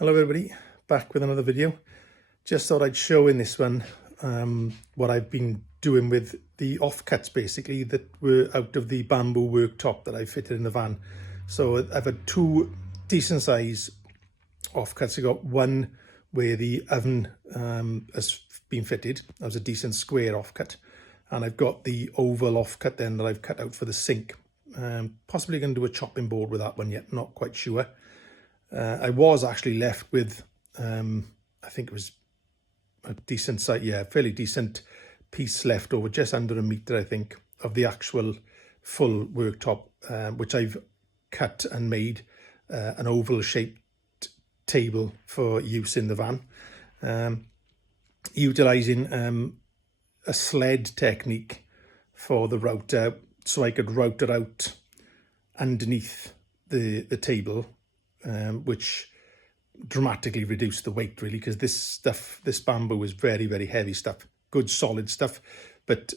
Hello everybody, back with another video. Just thought I'd show in this one what I've been doing with the offcuts basically that were out of the bamboo worktop that I fitted in the van. So I've had two decent size offcuts. I got one where the oven has been fitted. That was a decent square offcut. And I've got the oval offcut then that I've cut out for the sink. Possibly going to do a chopping board with that one yet, not quite sure. I was actually left with, I think it was a decent size, fairly decent piece left over, just under 1 meter, I think, of the actual full worktop, which I've cut and made an oval shaped table for use in the van, utilising a sled technique for the router, so I could route it out underneath the table, which dramatically reduced the weight really, because this bamboo is very, very heavy stuff, good solid stuff, but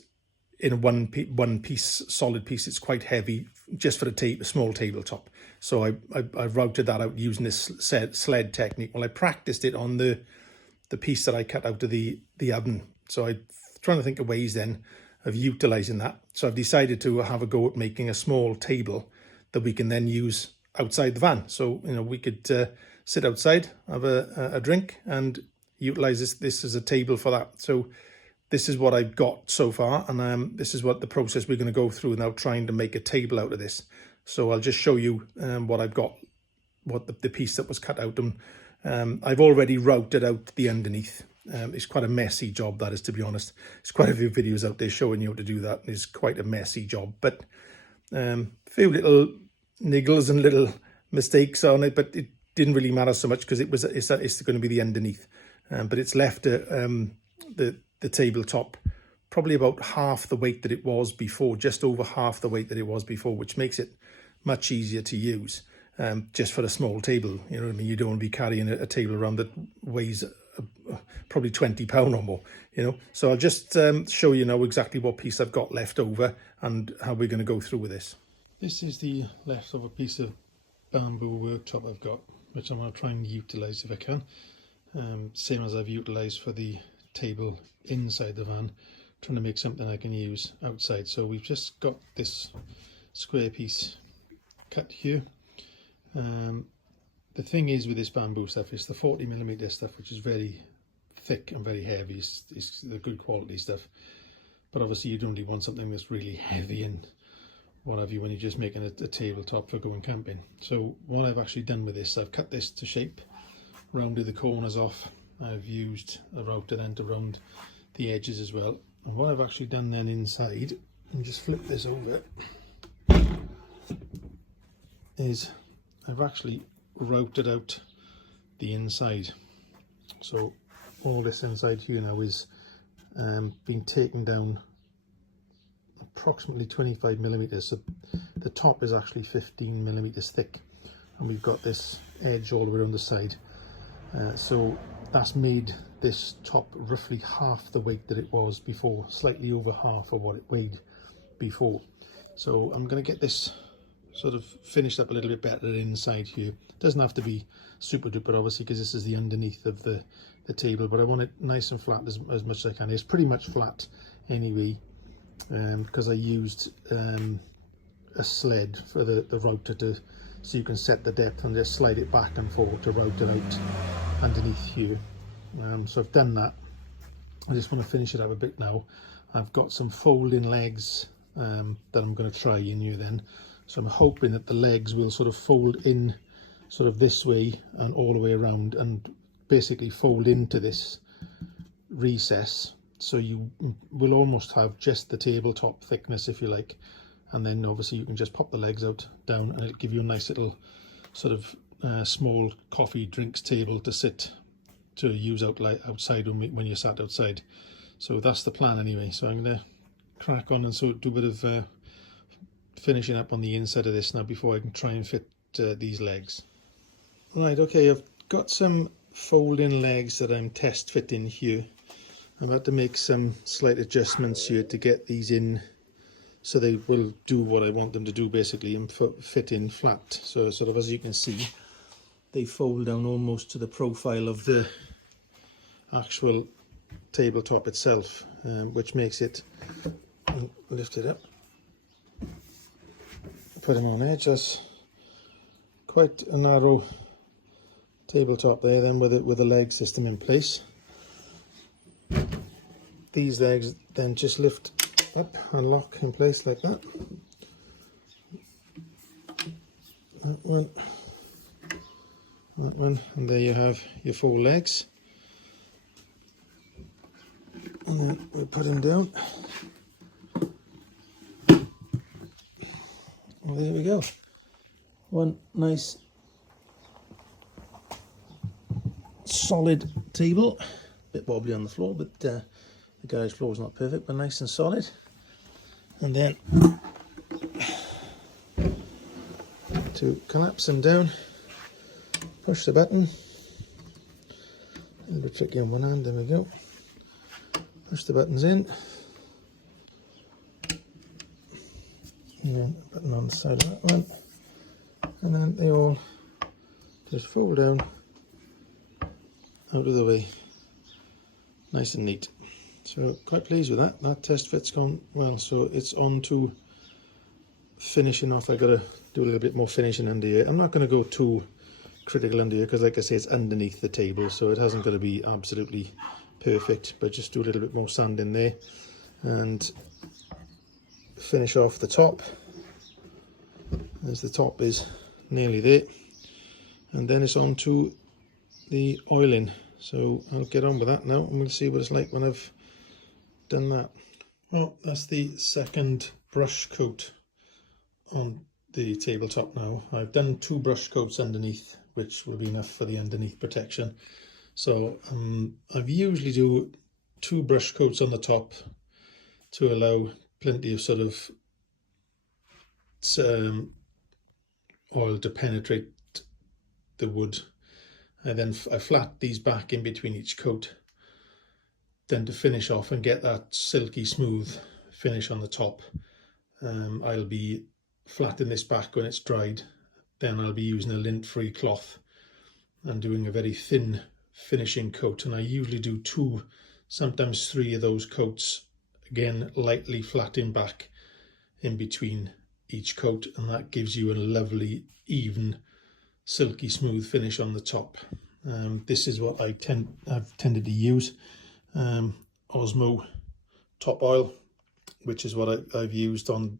in one piece solid piece it's quite heavy just for a small tabletop. So I routed that out using this sled technique. Well, I practiced it on the piece that I cut out of the oven, so I'm trying to think of ways then of utilising that. So I've decided to have a go at making a small table that we can then use outside the van. So, you know, we could sit outside, have a drink and utilise this as a table for that. So this is what I've got so far, and this is what the process we're going to go through now, trying to make a table out of this. So I'll just show you what I've got, what the piece that was cut out. And I've already routed out the underneath. It's quite a messy job, that is, to be honest. There's quite a few videos out there showing you how to do that. It's quite a messy job, but a few little niggles and little mistakes on it, but it didn't really matter so much because it's going to be the underneath, but it's left the tabletop probably about half the weight that it was before, just over half the weight that it was before, which makes it much easier to use, just for a small table. You know what I mean? You don't want to be carrying a table around that weighs probably 20 pounds or more, you know. So I'll just show you now exactly what piece I've got left over and how we're going to go through with this. This is the leftover piece of bamboo worktop I've got, which I'm going to try and utilise if I can. Same as I've utilised for the table inside the van, trying to make something I can use outside. So we've just got this square piece cut here. The thing is with this bamboo stuff, it's the 40mm stuff, which is very thick and very heavy. It's the good quality stuff, but obviously you don't really want something that's really heavy and what have you when you're just making a tabletop for going camping. So what I've actually done with this, I've cut this to shape, rounded the corners off. I've used a router then to round the edges as well. And what I've actually done then inside, and just flip this over, is I've actually routed out the inside. So all this inside here now is been taken down approximately 25mm. So the top is actually 15mm thick, and we've got this edge all the way around the side. So that's made this top roughly half the weight that it was before, slightly over half of what it weighed before. So I'm going to get this sort of finished up a little bit better inside here. It doesn't have to be super duper obviously, because this is the underneath of the table, but I want it nice and flat as much as I can. It's pretty much flat anyway, because I used a sled for the router so you can set the depth and just slide it back and forward to route it out underneath here. So I've done that. I just want to finish it up a bit now. I've got some folding legs that I'm going to try in here then. So I'm hoping that the legs will sort of fold in sort of this way and all the way around, and basically fold into this recess, so you will almost have just the tabletop thickness if you like, and then obviously you can just pop the legs out down and it'll give you a nice little sort of small coffee drinks table to sit to use outside when you're sat outside. So that's the plan anyway. So I'm going to crack on and so do a bit of finishing up on the inside of this now before I can try and fit these legs. Right, okay, I've got some folding legs that I'm test fitting here. I've had to make some slight adjustments here to get these in so they will do what I want them to do basically, and fit in flat. So sort of, as you can see, they fold down almost to the profile of the actual tabletop itself, which makes it, I'll lift it up, put them on edge. That's quite a narrow tabletop there then, with a leg system in place. These legs then just lift up and lock in place like that. That one, that one, and there you have your 4 legs. And then we put him down. Well, there we go. One nice solid table. Bit wobbly on the floor, but the garage floor is not perfect, but nice and solid. And then to collapse them down, push the button. A little bit tricky on one hand, there we go. Push the buttons in. And then button on the side of that one. And then they all just fold down out of the way. Nice and neat. So quite pleased with that. That test fit's gone well. So it's on to finishing off. I've got to do a little bit more finishing under here. I'm not going to go too critical under here because, like I say, it's underneath the table, so it hasn't got to be absolutely perfect, but just do a little bit more sand in there and finish off the top, as the top is nearly there. And then it's on to the oiling. So I'll get on with that now and we'll see what it's like when I've done that. Well, that's the second brush coat on the tabletop now. I've done 2 brush coats underneath, which will be enough for the underneath protection. So I usually do 2 brush coats on the top to allow plenty of sort of oil to penetrate the wood. And then I flat these back in between each coat, then to finish off and get that silky smooth finish on the top, I'll be flattening this back when it's dried. Then I'll be using a lint-free cloth and doing a very thin finishing coat, and I usually do 2, sometimes 3 of those coats, again lightly flattening back in between each coat, and that gives you a lovely even silky smooth finish on the top. This is what I've tended to use, Osmo top oil, which is what I've used on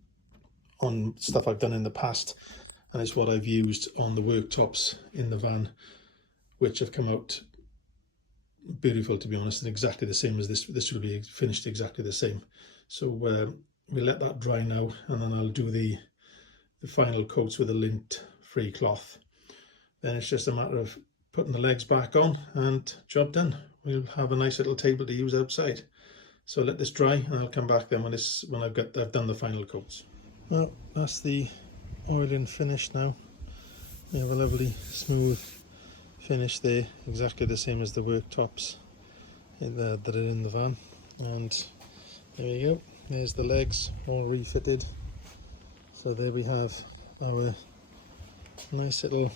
stuff I've done in the past, and it's what I've used on the worktops in the van, which have come out beautiful, to be honest, and exactly the same as this. This will be finished exactly the same. So we'll let that dry now, and then I'll do the final coats with a lint-free cloth. Then it's just a matter of putting the legs back on and job done. We'll have a nice little table to use outside. So let this dry and I'll come back then when I've done the final coats. Well, that's the oiling finished now. We have a lovely smooth finish there, exactly the same as the worktops that are in the van. And there we go, there's the legs all refitted. So there we have our nice little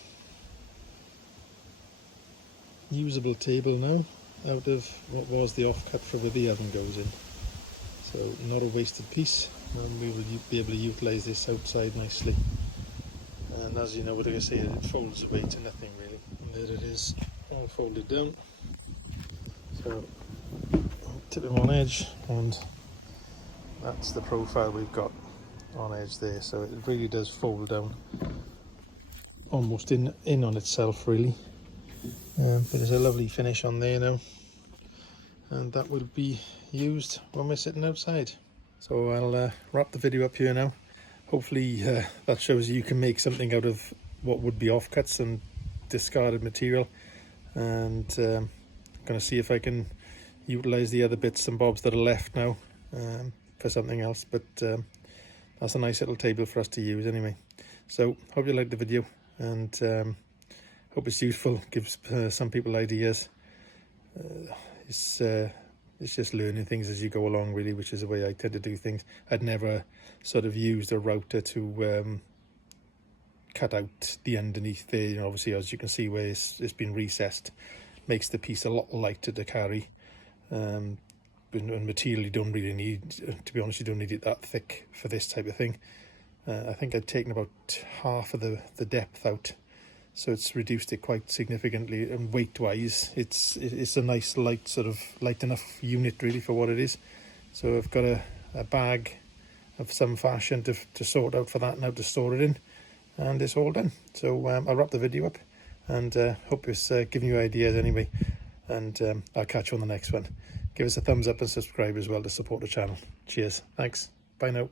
usable table now, out of what was the offcut for where the oven goes in. So not a wasted piece, and we will be able to utilise this outside nicely. And as you know, like I say, it folds away to nothing really. And there it is, all folded down. So I'll tip them on edge, and that's the profile we've got on edge there. So it really does fold down almost in on itself really. But there's a lovely finish on there now, and that will be used when we're sitting outside. So I'll wrap the video up here now. Hopefully that shows you can make something out of what would be offcuts and discarded material, and I'm going to see if I can utilize the other bits and bobs that are left now for something else. But that's a nice little table for us to use anyway. So hope you liked the video, and hope it's useful, gives some people ideas. It's just learning things as you go along really, which is the way I tend to do things. I'd never sort of used a router to cut out the underneath there. You know, obviously, as you can see where it's been recessed, makes the piece a lot lighter to carry. And material you don't really need, to be honest, you don't need it that thick for this type of thing. I think I've taken about half of the depth out, so it's reduced it quite significantly. And weight wise, it's a nice light, sort of light enough unit really for what it is. So I've got a bag of some fashion to sort out for that now, to store it in, and it's all done. So I'll wrap the video up, and hope it's giving you ideas anyway, and I'll catch you on the next one. Give us a thumbs up and subscribe as well to support the channel. Cheers, thanks, bye now.